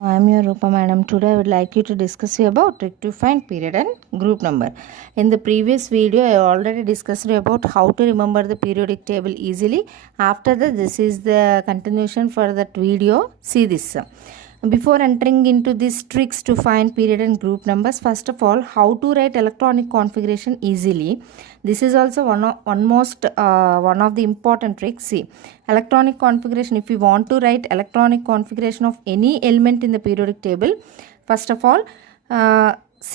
I am your Rupa madam. Today I would like you to discuss about trick to find period and group number. In the previous video I already discussed about how to remember the periodic table easily. After that, this is the continuation for that video. See this. Before entering into these tricks to find period and group numbers, first of all, how to write electronic configuration easily. This is also one of the important tricks. See, electronic configuration. If you want to write electronic configuration of any element in the periodic table, first of all, S,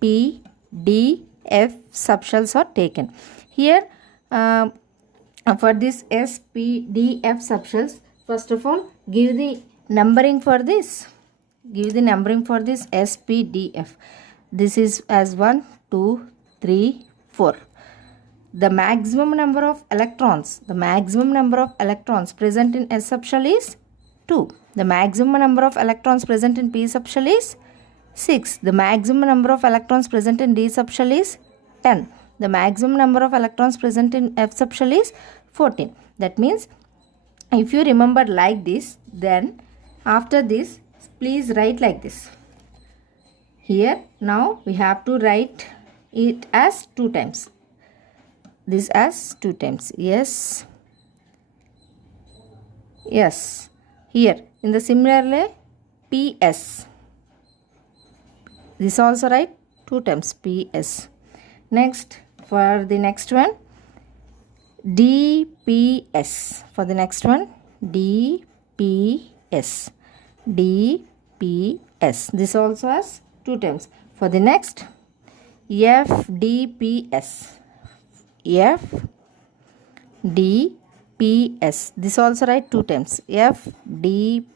P, D, F subshells are taken. Here, for this S, P, D, F subshells, first of all, give the numbering for this. Give the numbering for this S, P, D, F. This is as 1, 2, 3, 4. The maximum number of electrons present in S subshell is 2. The maximum number of electrons present in P subshell is 6. The maximum number of electrons present in D subshell is 10. The maximum number of electrons present in F subshell is 14. That means, if you remember like this, then after this, please write like this. Here, now we have to write it as 2 times. This as 2 times. Yes. Yes. Here, in the similarly, PS. This also write 2 times. PS. Next, for the next one, DPS. For the next one, DPS. DPS. This also has 2 times. For the next, FDPS. FDPS. This also write 2 times. FDPS.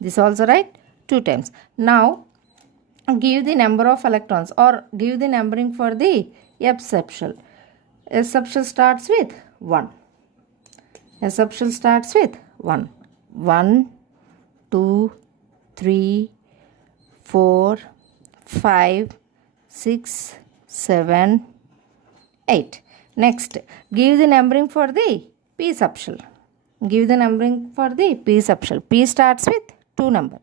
This also write 2 times. Now, give the number of electrons or give the numbering for the F subshell. S subshell starts with 1. S subshell starts with 1. 1, 2, 3, 4, 5, 6, 7, 8. Next, give the numbering for the P subshell. Give the numbering for the P subshell. P starts with 2 number.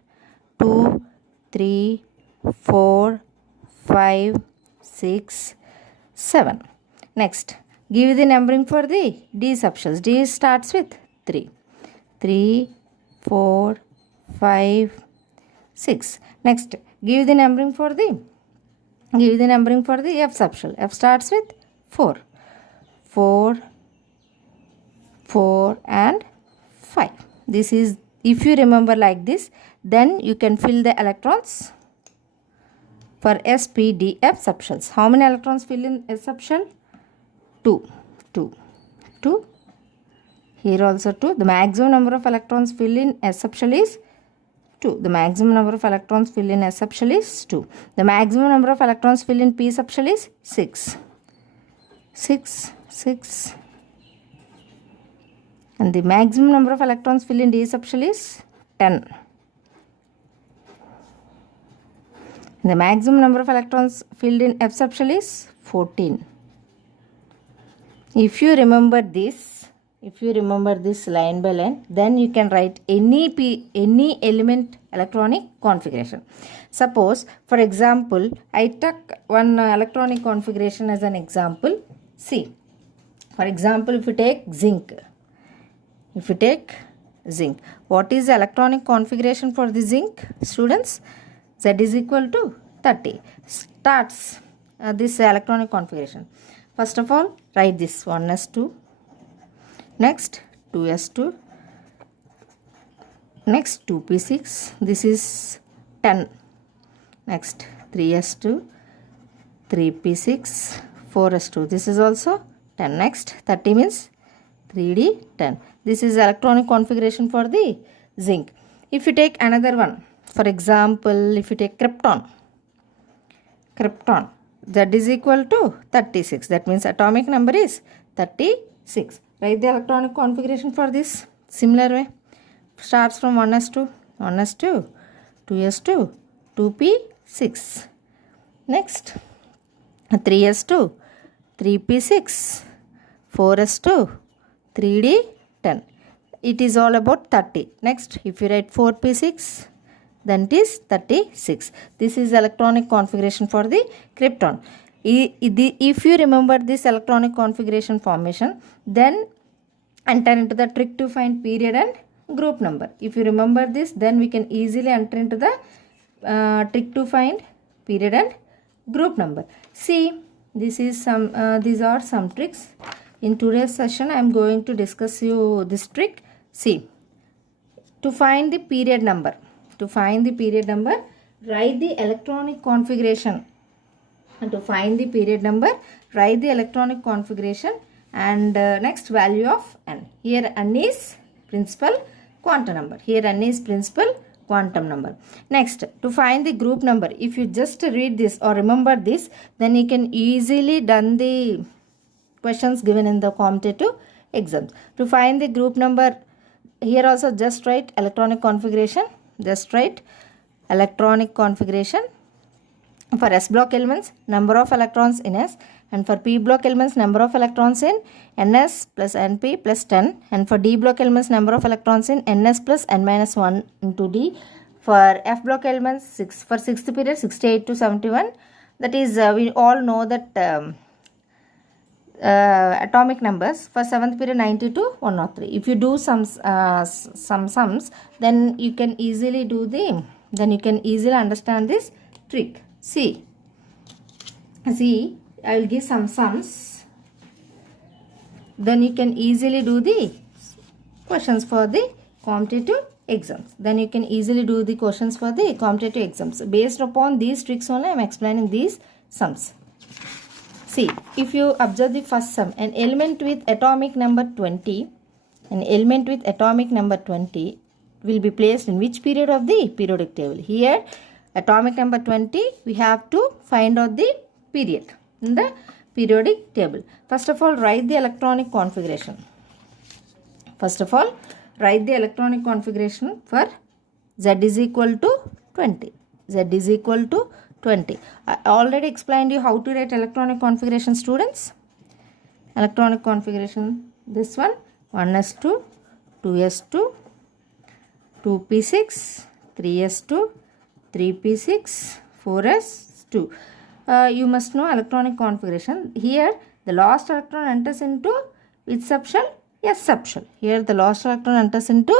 2, 3, 4, 5, 6, 7. Next, give the numbering for the D subshells. D starts with 3. 3, 4, 5, 6. Next, give the numbering for the F subshell. F starts with 4. 4, 4 and 5. This is, if you remember like this, then you can fill the electrons for S, P, D, F subshells. How many electrons fill in S subshell? 2. Here also 2. The maximum number of electrons fill in S subshell is 2. The maximum number of electrons fill in S subshell is 2. The maximum number of electrons fill in P subshell is 6. 6. And the maximum number of electrons fill in D subshell is 10. The maximum number of electrons filled in F subshell is 14. If you remember this line by line, then you can write any element electronic configuration. Suppose, for example, I took one electronic configuration as an example. See, for example, if you take zinc. What is the electronic configuration for the zinc, students? Z is equal to 30. Starts this electronic configuration. First of all, write this 1s2. Next, 2s2. Next, 2p6. This is 10. Next, 3s2. 3p6. 4s2. This is also 10. Next, 30 means 3d 10. This is electronic configuration for the zinc. If you take another one, for example, if you take krypton, Z is equal to 36. That means atomic number is 36. Write the electronic configuration for this similar way. Starts from 1s2, 2s2, 2p6. Next, 3s2, 3p6, 4s2, 3d 10. it is all about 30. Next, if you write 4p6, then it is 36. This is electronic configuration for the krypton. If you remember this electronic configuration formation, then enter into the trick to find period and group number. If you remember this, then we can easily enter into the trick to find period and group number. See, these are some tricks. In today's session, I am going to discuss you this trick. See, to find the period number, write the electronic configuration. And to find the period number, write the electronic configuration and next value of n. Here n is principal quantum number. Here n is principal quantum number. Next, to find the group number, if you just read this or remember this, then you can easily done the questions given in the competitive exams. To find the group number, here also just write electronic configuration. Just write electronic configuration. For S block elements, number of electrons in S, and for P block elements, number of electrons in Ns plus Np plus 10, and for D block elements, number of electrons in Ns plus N minus 1 into D. For F block elements, 6th period 68 to 71. That is, we all know that atomic numbers. For 7th period 90 to 103. If you do some sums, then you can easily understand this trick. See, I will give some sums. Then you can easily do the questions for the competitive exams. Based upon these tricks only, I am explaining these sums. See, if you observe the first sum, an element with atomic number 20, will be placed in which period of the periodic table? Here, atomic number 20, we have to find out the period in the periodic table. First of all, write the electronic configuration. For Z is equal to 20. I already explained you how to write electronic configuration, students. Electronic configuration, this one, 1s2, 2s2, 2p6, 3s2, 3p6, 4s2. You must know electronic configuration. Here, the last electron enters into which subshell? S subshell. Here, the last electron enters into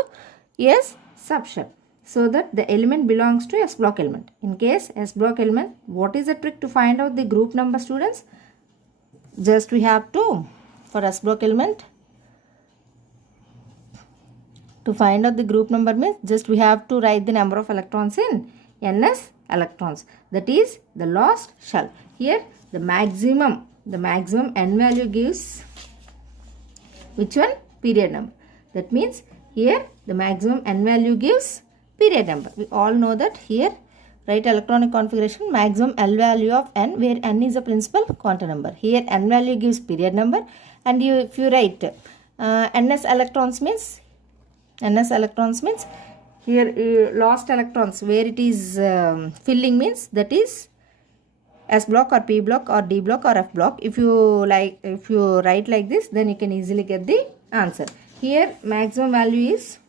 S subshell. So that the element belongs to S block element. In case S block element, what is the trick to find out the group number, students? Just we have to, for S block element, to find out the group number means just we have to write the number of electrons in Ns electrons. That is the last shell. Here the maximum n value gives which one? Period number. That means here the maximum n value gives period number. We all know that. Here write electronic configuration, maximum L value of n, where n is a principal quantum number. Here n value gives period number, and if you write Ns electrons means here lost electrons where it is filling means that is S block or P block or D block or F block. If you write like this, then you can easily get the answer. Here maximum value is,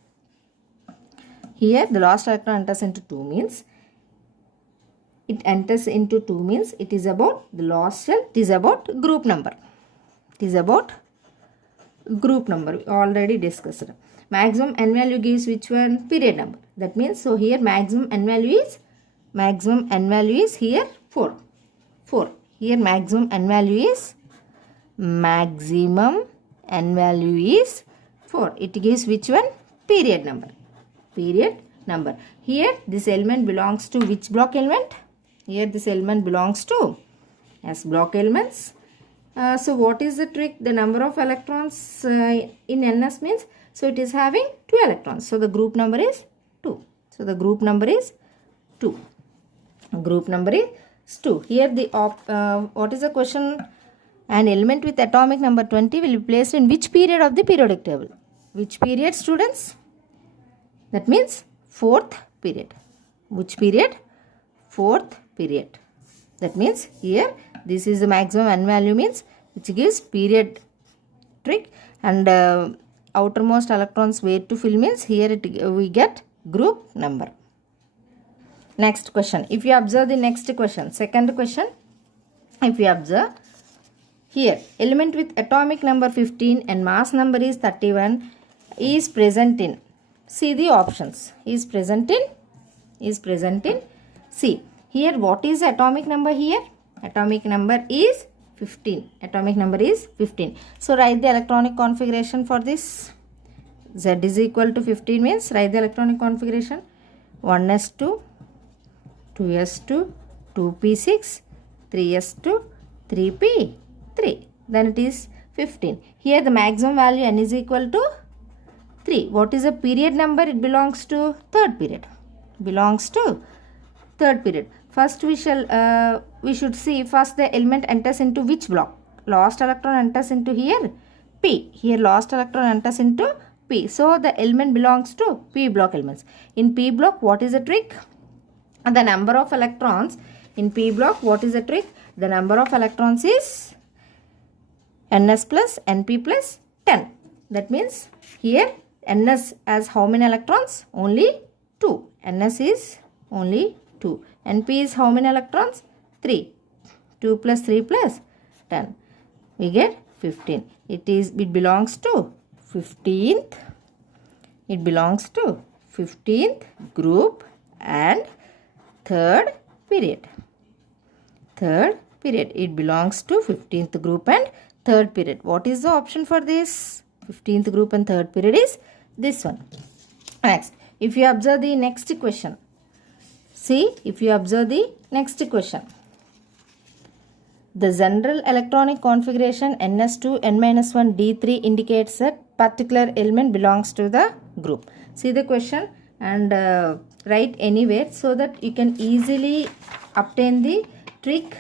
here the last electron enters into 2 means, it is about the last shell, it is about group number. We already discussed. Maximum n value gives which one? Period number. That means, so here maximum n value is here 4. Here maximum n value is 4. It gives which one? Period number. Here this element belongs to which block element? Here this element belongs to S block elements. So what is the trick? The number of electrons in Ns means, so it is having 2 electrons. So the group number is 2. Here the what is the question? An element with atomic number 20 will be placed in which period of the periodic table? Which period, students? That means 4th period. Which period? 4th period. That means here this is the maximum n value means which gives period trick, and outermost electrons where to fill means here we get group number. Next question. If you observe the next question, second question, if you observe here, element with atomic number 15 and mass number is 31 is present in, see the options, is present in C. Here what is atomic number here? Atomic number is 15. Atomic number is 15. So write the electronic configuration for this. Z is equal to 15 means write the electronic configuration. 1s2, 2s2, 2p6, 3s2, 3p3. Then it is 15. Here the maximum value n is equal to 3. What is the period number? It belongs to third period. Belongs to third period. First we should see first the element enters into which block. Lost electron enters into here P. Here lost electron enters into P. So the element belongs to P block elements. In P block, what is the trick? The number of electrons in P block, what is the trick? The number of electrons is ns plus np plus 10. That means here ns as how many electrons? Only 2. ns is only 2. np is how many electrons? 3. 2 plus 3 plus 10. We get 15. It belongs to 15th. It belongs to 15th group and third period. Third period. It belongs to 15th group and third period. What is the option for this? 15th group and third period is this one. Next, if you observe the next question. See, if you observe the next question. The general electronic configuration ns2 n-1 d3 indicates that particular element belongs to the group. See the question and write anywhere so that you can easily obtain the trick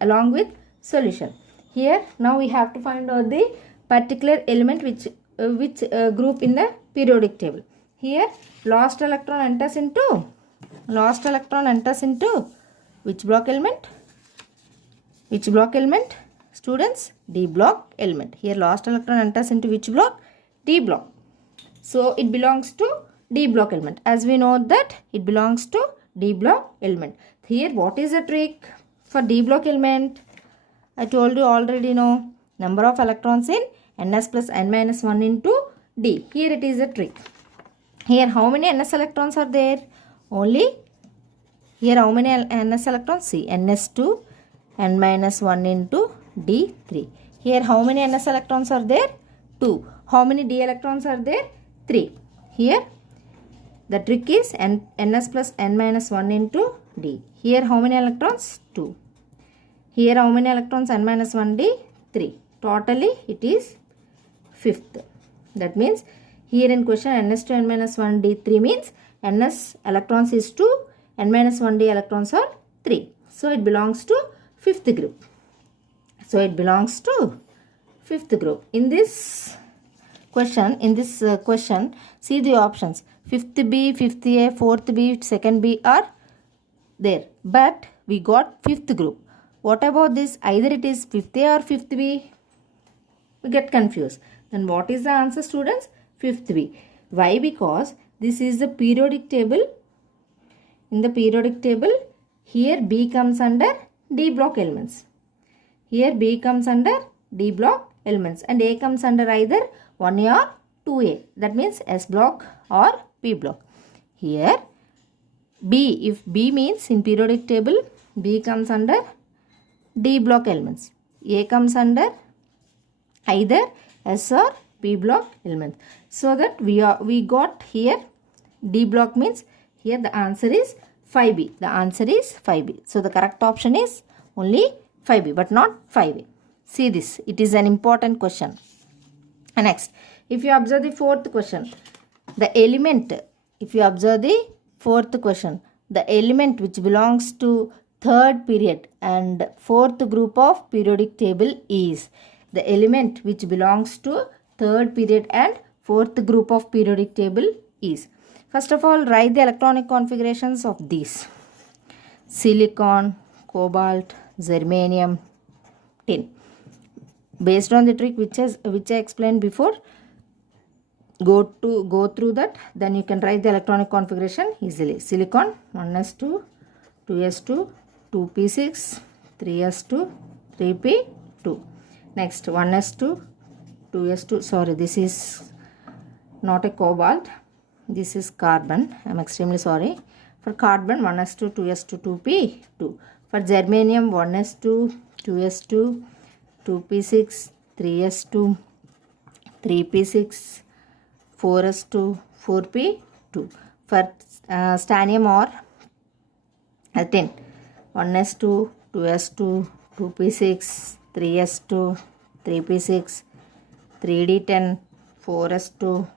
along with solution. Here now we have to find out the particular element which group in the periodic table. Here lost electron enters into which block element? Which block element? Students, D block element. Here lost electron enters into which block? D block. So it belongs to D block element. As we know that it belongs to D block element. Here what is the trick for D block element? I told you already know. Number of electrons in ns plus n minus 1 into D. Here it is a trick. Here how many ns electrons are there? Only. Here how many ns electrons? See, ns2 n minus 1 into D3. Here how many ns electrons are there? 2. How many d electrons are there? 3. Here the trick is ns plus n minus 1 into d. Here how many electrons? 2. Here how many electrons? N minus 1 d? 3. Totally it is 5th. That means here in question ns to n minus 1 d3 means ns electrons is 2, n minus 1 d electrons are 3. So it belongs to 5th group. So it belongs to 5th group. In this question, see the options. 5th B, 5th A, 4th B, 2nd B are there. But we got 5th group. What about this? Either it is 5th A or 5th B. We get confused. Then what is the answer, students? 5th B. Why? Because this is the periodic table. In the periodic table, here B comes under D block elements. Here B comes under D block elements and A comes under either 1A or 2A. That means S block or P block. Here B, if B means in periodic table, B comes under D block elements. A comes under either S or P block elements. So that we got here D block means here the answer is 5B. The answer is 5B. So the correct option is only 5B but not 5A. See this. It is an important question. Next, if you observe the fourth question, the element, if you observe the fourth question, the element which belongs to third period and fourth group of periodic table is, the element which belongs to third period and fourth group of periodic table is. First of all, write the electronic configurations of these: silicon, cobalt, germanium, tin. Based on the trick which I explained before, go through that, then you can write the electronic configuration easily. Silicon 1s2, 2s2, 2p6, 3s2, 3p2. Next 1s2, 2s2, sorry, this is not a cobalt, this is carbon. I am extremely sorry. For carbon 1s2, 2s2, 2p2. For germanium 1s2, 2s2, 2p6, 3s2, 3p6, 4s2, 4p2. For stanium or tin 1s2, 2s2, 2p6, 3s2, 3p6, 3d10, 4s2,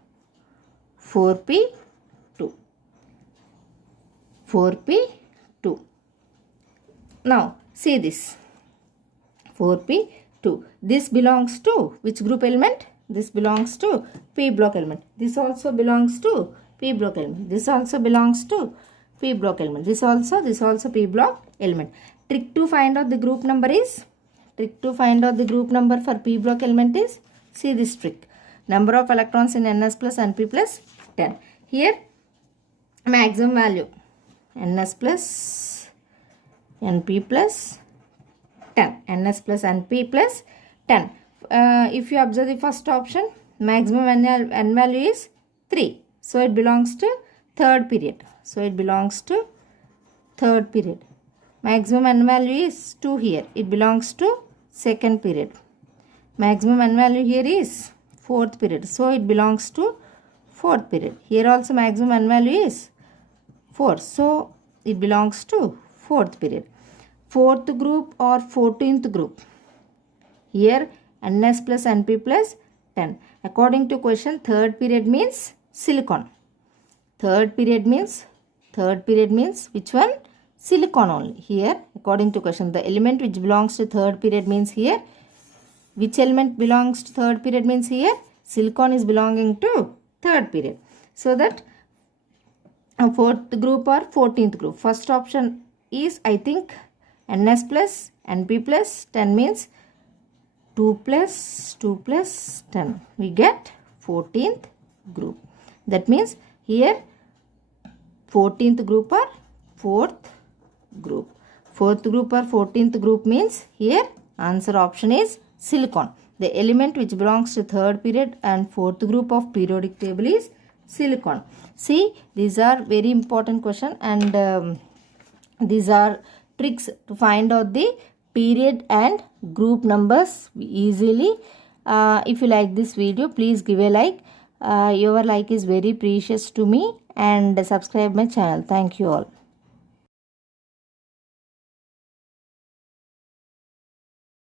4p2. 4p2. Now see this 4p2. This belongs to which group element? This belongs to p block element. This also belongs to p block element. This also belongs to p block element. This also p block element. Trick to find out the group number is? Trick to find out the group number for p block element is? See this trick. Number of electrons in ns plus np plus 10. Here maximum value ns plus np plus 10. ns plus np plus 10. If you observe the first option, maximum n value is 3. So it belongs to third period. Maximum n value is 2 here. It belongs to second period. Maximum n value here is fourth period. So it belongs to fourth period. Here also maximum n value is 4. So it belongs to fourth period. Fourth group or 14th group. Here ns plus np plus 10. According to question, third period means silicon. Third period means which one? Silicon only. Here according to question, the element which belongs to third period means here. Which element belongs to third period means here? Silicon is belonging to third period. So that fourth group or 14th group. First option is, I think, ns plus np plus 10 means 2 plus 10. We get 14th group. That means here 14th group or 4th group. 4th group or 14th group means here answer option is silicon. The element which belongs to third period and 4th group of periodic table is silicon. See, these are very important question, and these are tricks to find out the period and group numbers easily. If you like this video, please give a like. Your like is very precious to me, and subscribe my channel. Thank you all.